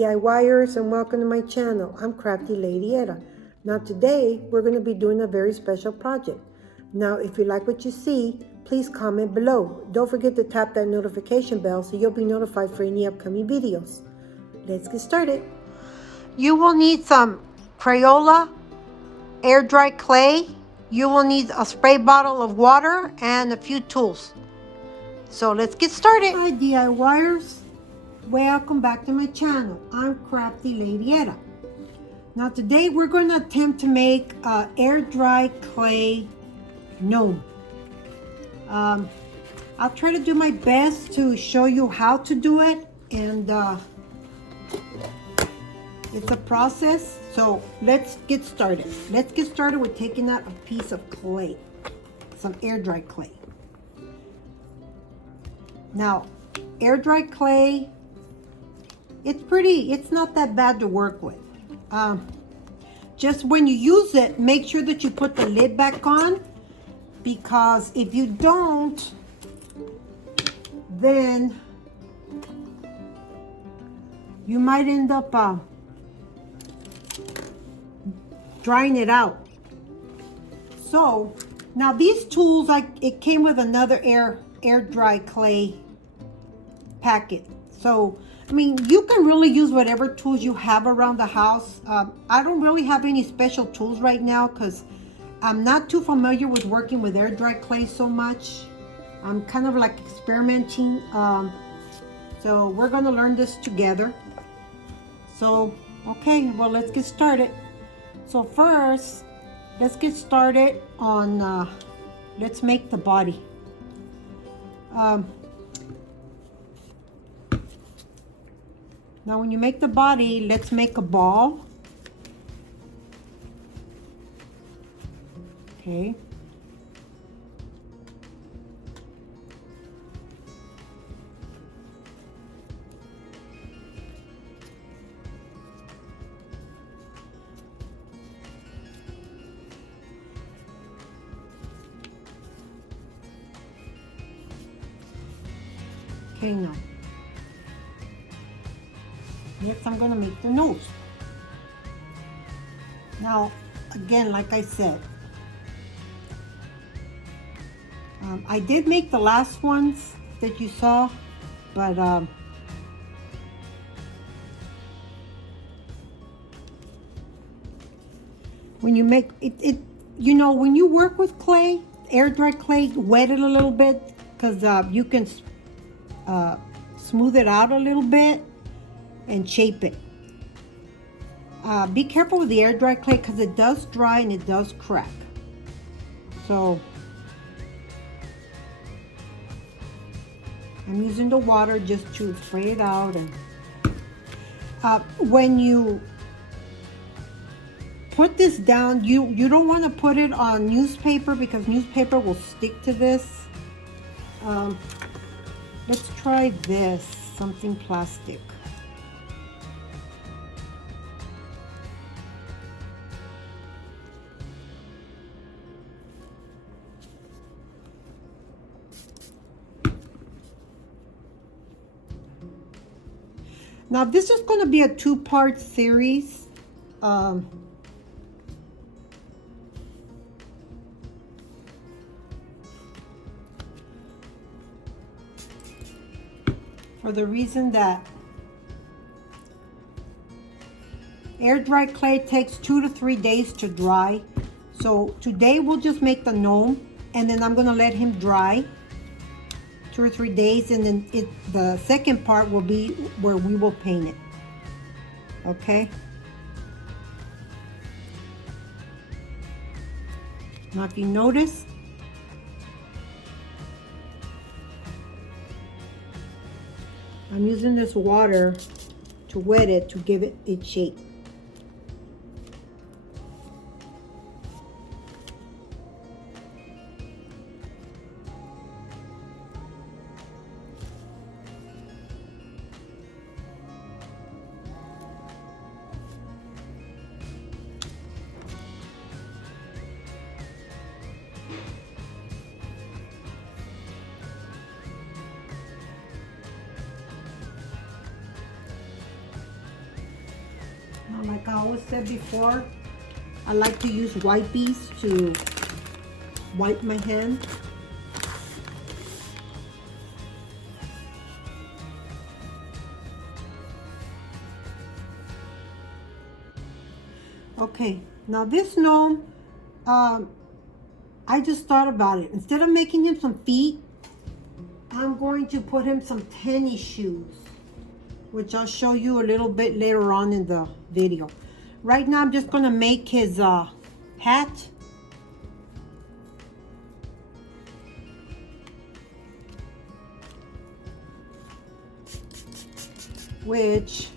DIYers, and welcome to my channel. I'm Crafty Lady Etta. Now today we're going to be doing a very special project. Now if you like what you see, please comment below. Don't forget to tap that notification bell so you'll be notified for any upcoming videos. Let's get started. You will need some Crayola, air dry clay. You will need a spray bottle of water and a few tools. So let's get started. Hi DIYers. Welcome back to my channel. I'm Crafty Lady Etta. Now today we're going to attempt to make air dry clay gnome. I'll try to do my best to show you how to do it, and it's a process. So let's get started. Let's get started with taking out a piece of clay, some air dry clay. Now air dry clay, it's not that bad to work with. Just when you use it, make sure that you put the lid back on, because if you don't, then you might end up drying it out. So now these tools, it came with another air dry clay packet. So I mean, you can really use whatever tools you have around the house. I don't really have any special tools right now because I'm not too familiar with working with air dry clay so much. I'm kind of like experimenting. So we're going to learn this together. So, okay, well, let's get started. So first, let's get started on, let's make the body. Now when you make the body, let's make a ball. Okay. Okay, now. Next, I'm going to make the nose. Now, again, like I said, I did make the last ones that you saw, but when you make it, you know, when you work with clay, air dry clay, wet it a little bit, because you can smooth it out a little bit and shape it. Be careful with the air dry clay because it does dry and it does crack. So I'm using the water just to spray it out. And when you put this down, you don't want to put it on newspaper because newspaper will stick to this. Let's try this, something plastic. Now this is going to be a two-part series. For the reason that air dry clay takes 2 to 3 days to dry. So today we'll just make the gnome, and then I'm going to let him dry 2 or 3 days, and then the second part will be where we will paint it. Okay. Now if you notice, I'm using this water to wet it to give it its shape. like I always said before, I like to use wipies to wipe my hand. Okay, now this gnome, I just thought about it. Instead of making him some feet, I'm going to put him some tennis shoes, which I'll show you a little bit later on in the video. Right now, I'm just gonna make his hat. Which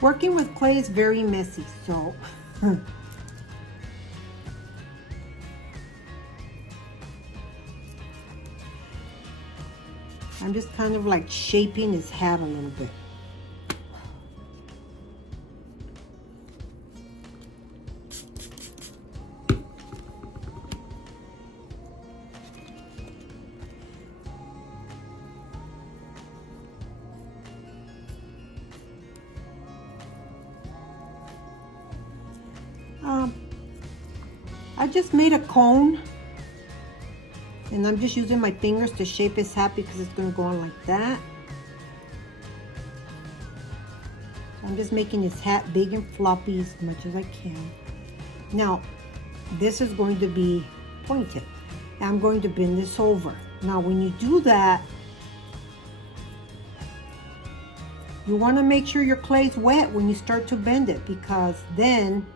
working with clay is very messy, so I'm just kind of like shaping his hat a little bit. I just made a cone, and I'm just using my fingers to shape his hat because it's going to go on like that. So I'm just making his hat big and floppy as much as I can. Now, this is going to be pointed. I'm going to bend this over. Now, when you do that, you want to make sure your clay is wet when you start to bend it, because then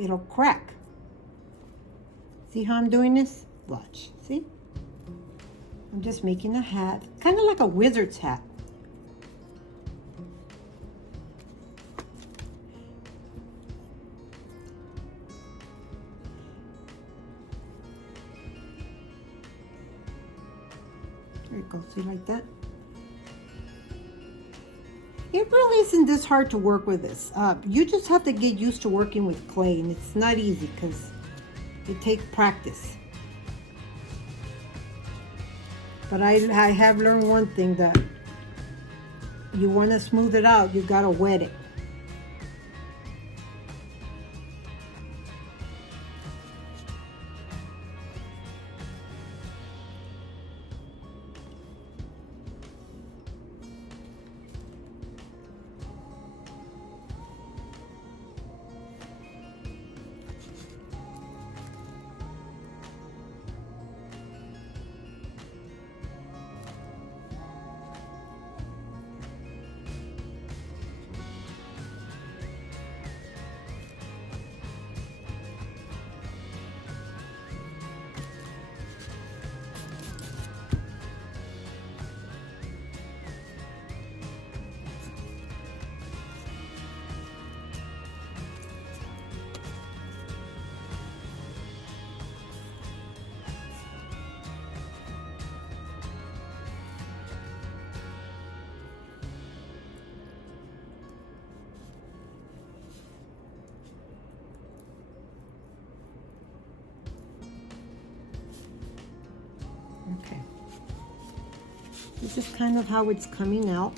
it'll crack. See how I'm doing this? Watch. See? I'm just making a hat, kind of like a wizard's hat. There you go. See, like that? It really isn't this hard to work with this. You just have to get used to working with clay, and it's not easy because it takes practice. But I have learned one thing, that you want to smooth it out, you gotta wet it. Okay. This is kind of how it's coming out.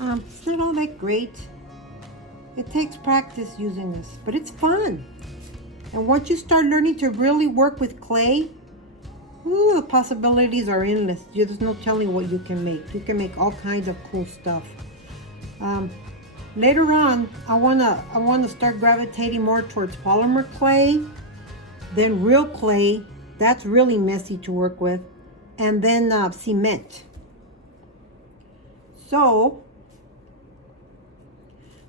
It's not all that great. It takes practice using this, but it's fun. And once you start learning to really work with clay, ooh, the possibilities are endless. There's no telling what you can make. You can make all kinds of cool stuff. Later on, I wanna start gravitating more towards polymer clay, then real clay. That's really messy to work with, and then cement. So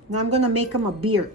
now I'm gonna make him a beard.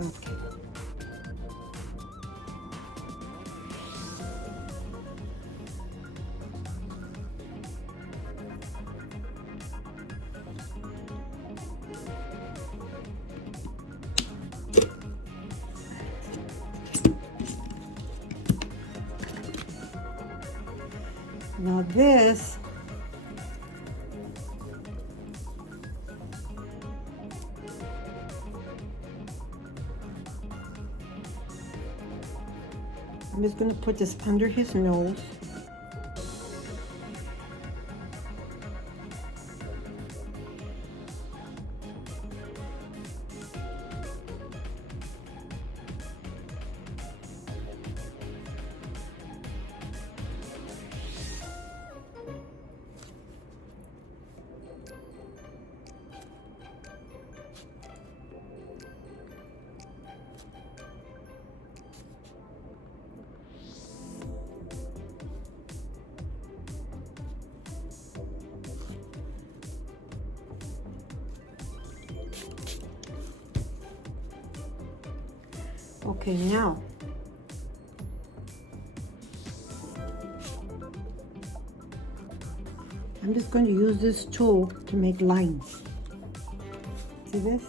Okay. Now this, I'm just going to put this under his nose. Okay, now I'm just going to use this tool to make lines. See this?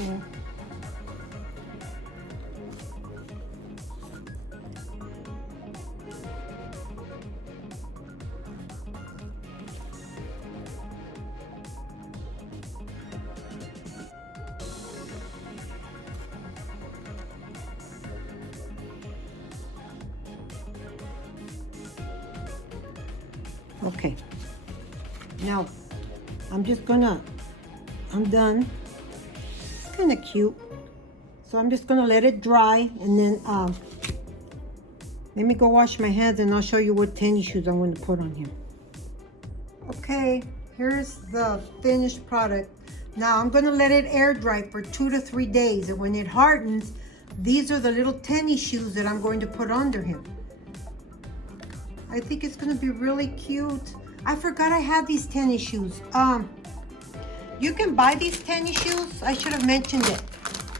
Okay. Okay. Now, I'm done. It's kind of cute. So I'm just gonna let it dry, and then let me go wash my hands and I'll show you what tennis shoes I'm going to put on him. Okay, here's the finished product. Now I'm going to let it air dry for 2 to 3 days, and when it hardens, these are the little tennis shoes that I'm going to put under him. I think it's going to be really cute. I forgot I had these tennis shoes. You can buy these tennis shoes, I should have mentioned it,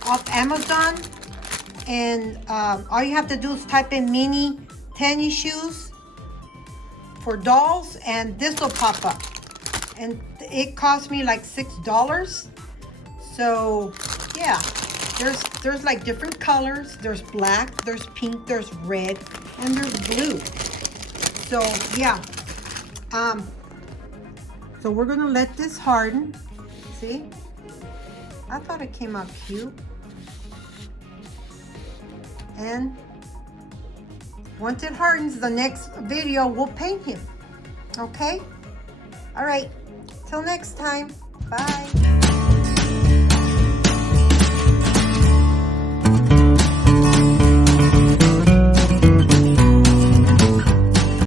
off Amazon. And all you have to do is type in mini tennis shoes for dolls, and this will pop up. And it cost me like $6. So yeah, there's like different colors. There's black, there's pink, there's red, and there's blue. So yeah, so we're gonna let this harden. See, I thought it came out cute. And once it hardens, the next video we'll paint him. Okay? All right, till next time, bye.